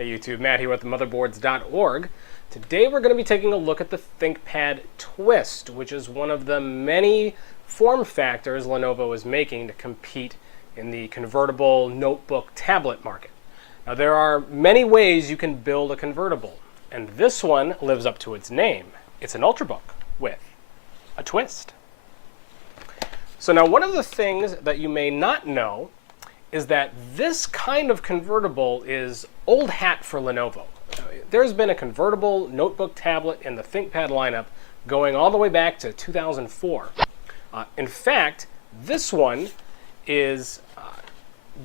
Hey YouTube, Matt here with motherboards.org. Today we're going to be taking a look at the ThinkPad Twist, which is one of the many form factors Lenovo is making to compete in the convertible notebook tablet market. Now there are many ways you can build a convertible, and this one lives up to its name. It's an Ultrabook with a twist. So now one of the things that you may not know is that this kind of convertible is old hat for Lenovo. There's been a convertible notebook tablet in the ThinkPad lineup going all the way back to 2004. In fact, this one is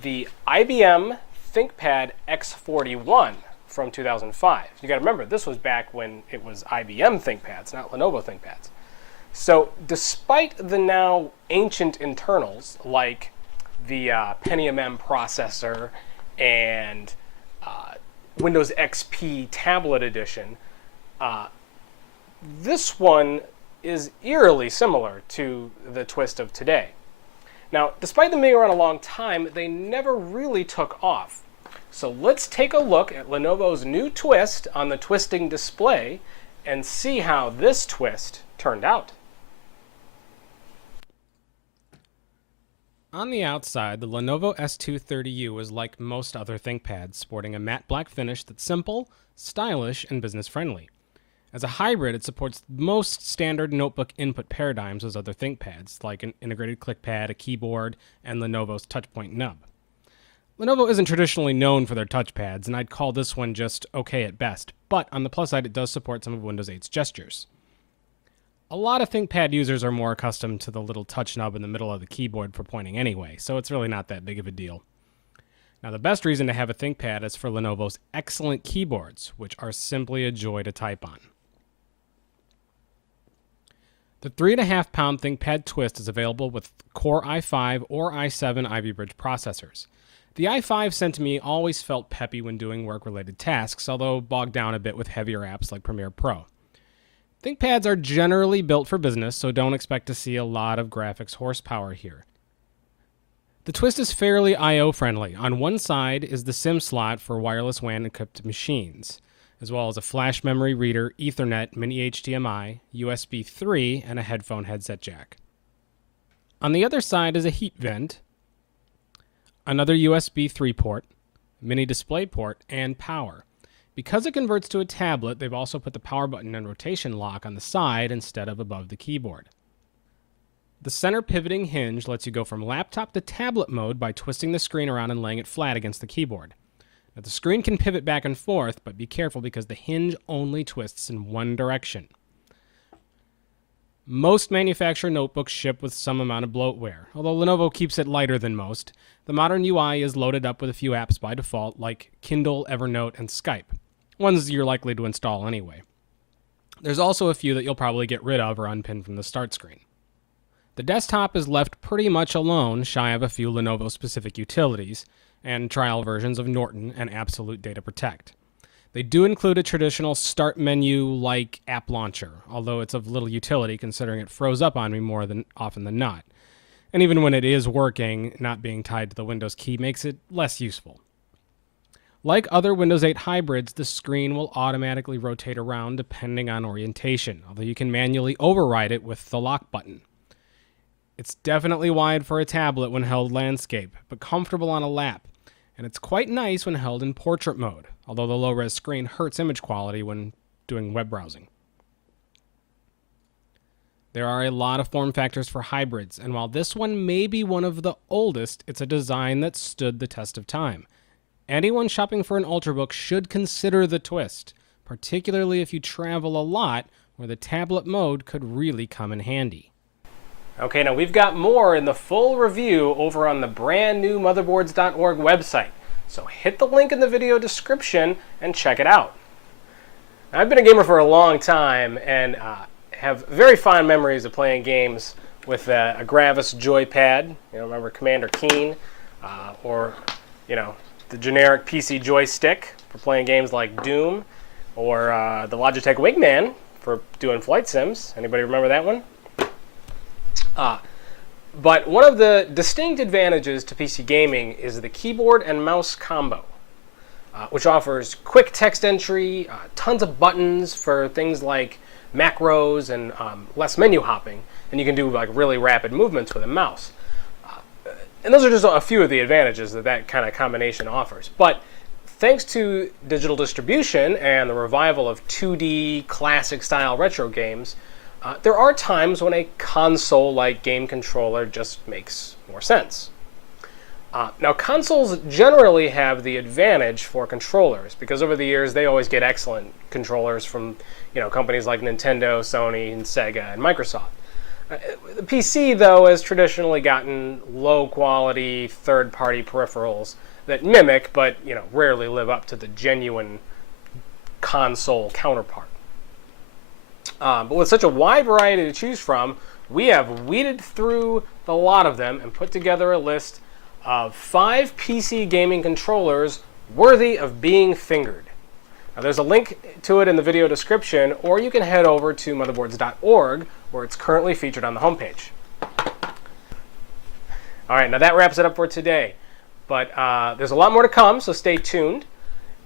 the IBM ThinkPad X41 from 2005. You got to remember, this was back when it was IBM ThinkPads, not Lenovo ThinkPads. So despite the now ancient internals like the Pentium M processor and Windows XP Tablet Edition, this one is eerily similar to the Twist of today. Now, despite them being around a long time, they never really took off. So let's take a look at Lenovo's new Twist on the twisting display and see how this twist turned out. On the outside, the Lenovo S230U is like most other ThinkPads, sporting a matte black finish that's simple, stylish, and business-friendly. As a hybrid, it supports most standard notebook input paradigms as other ThinkPads, like an integrated clickpad, a keyboard, and Lenovo's touchpoint nub. Lenovo isn't traditionally known for their touchpads, and I'd call this one just okay at best, but on the plus side, it does support some of Windows 8's gestures. A lot of ThinkPad users are more accustomed to the little touch nub in the middle of the keyboard for pointing anyway, so it's really not that big of a deal. Now, the best reason to have a ThinkPad is for Lenovo's excellent keyboards, which are simply a joy to type on. The 3.5-pound ThinkPad Twist is available with Core i5 or i7 Ivy Bridge processors. The i5 sent to me always felt peppy when doing work-related tasks, although bogged down a bit with heavier apps like Premiere Pro. ThinkPads are generally built for business, so don't expect to see a lot of graphics horsepower here. The Twist is fairly I/O friendly. On one side is the SIM slot for wireless WAN equipped machines, as well as a flash memory reader, Ethernet, mini HDMI, USB 3, and a headphone headset jack. On the other side is a heat vent, another USB 3 port, mini display port, and power. Because it converts to a tablet, they've also put the power button and rotation lock on the side instead of above the keyboard. The center pivoting hinge lets you go from laptop to tablet mode by twisting the screen around and laying it flat against the keyboard. Now, the screen can pivot back and forth, but be careful because the hinge only twists in one direction. Most manufacturer notebooks ship with some amount of bloatware. Although Lenovo keeps it lighter than most, the modern UI is loaded up with a few apps by default like Kindle, Evernote, and Skype. Ones you're likely to install anyway. There's also a few that you'll probably get rid of or unpin from the start screen. The desktop is left pretty much alone, shy of a few Lenovo-specific utilities, and trial versions of Norton and Absolute Data Protect. They do include a traditional start menu-like app launcher, although it's of little utility considering it froze up on me more often than not. And even when it is working, not being tied to the Windows key makes it less useful. Like other Windows 8 hybrids, the screen will automatically rotate around depending on orientation, although you can manually override it with the lock button. It's definitely wide for a tablet when held landscape, but comfortable on a lap, and it's quite nice when held in portrait mode, although the low-res screen hurts image quality when doing web browsing. There are a lot of form factors for hybrids, and while this one may be one of the oldest, it's a design that stood the test of time. Anyone shopping for an Ultrabook should consider the Twist, particularly if you travel a lot, where the tablet mode could really come in handy. Okay, now we've got more in the full review over on the brand new motherboards.org website. So hit the link in the video description and check it out. Now, I've been a gamer for a long time and have very fond memories of playing games with a Gravis joypad. Remember Commander Keen, or the generic PC joystick for playing games like Doom, or the Logitech Wingman for doing flight sims. Anybody remember that one? But one of the distinct advantages to PC gaming is the keyboard and mouse combo. which offers quick text entry, tons of buttons for things like macros and less menu hopping, and you can do like really rapid movements with a mouse. And those are just a few of the advantages that that kind of combination offers. But thanks to digital distribution and the revival of 2D classic-style retro games, there are times when a console-like game controller just makes more sense. Now, consoles generally have the advantage for controllers because over the years they always get excellent controllers from companies like Nintendo, Sony, and Sega, and Microsoft. The PC, though, has traditionally gotten low-quality third-party peripherals that mimic, but rarely live up to the genuine console counterpart. But with such a wide variety to choose from, we have weeded through the lot of them and put together a list of 5 PC gaming controllers worthy of being fingered. Now, there's a link to it in the video description, or you can head over to motherboards.org, where it's currently featured on the homepage. All right, now that wraps it up for today. But there's a lot more to come, so stay tuned.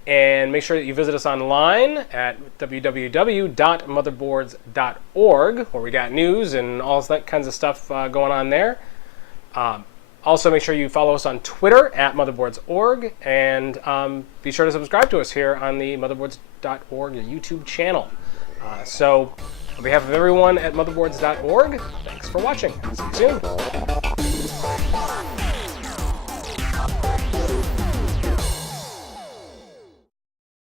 And make sure that you visit us online at www.motherboards.org, where we got news and all that kinds of stuff going on there. Also, make sure you follow us on Twitter at motherboards.org, and be sure to subscribe to us here on the motherboards.org YouTube channel. So, on behalf of everyone at motherboards.org, thanks for watching. See you soon.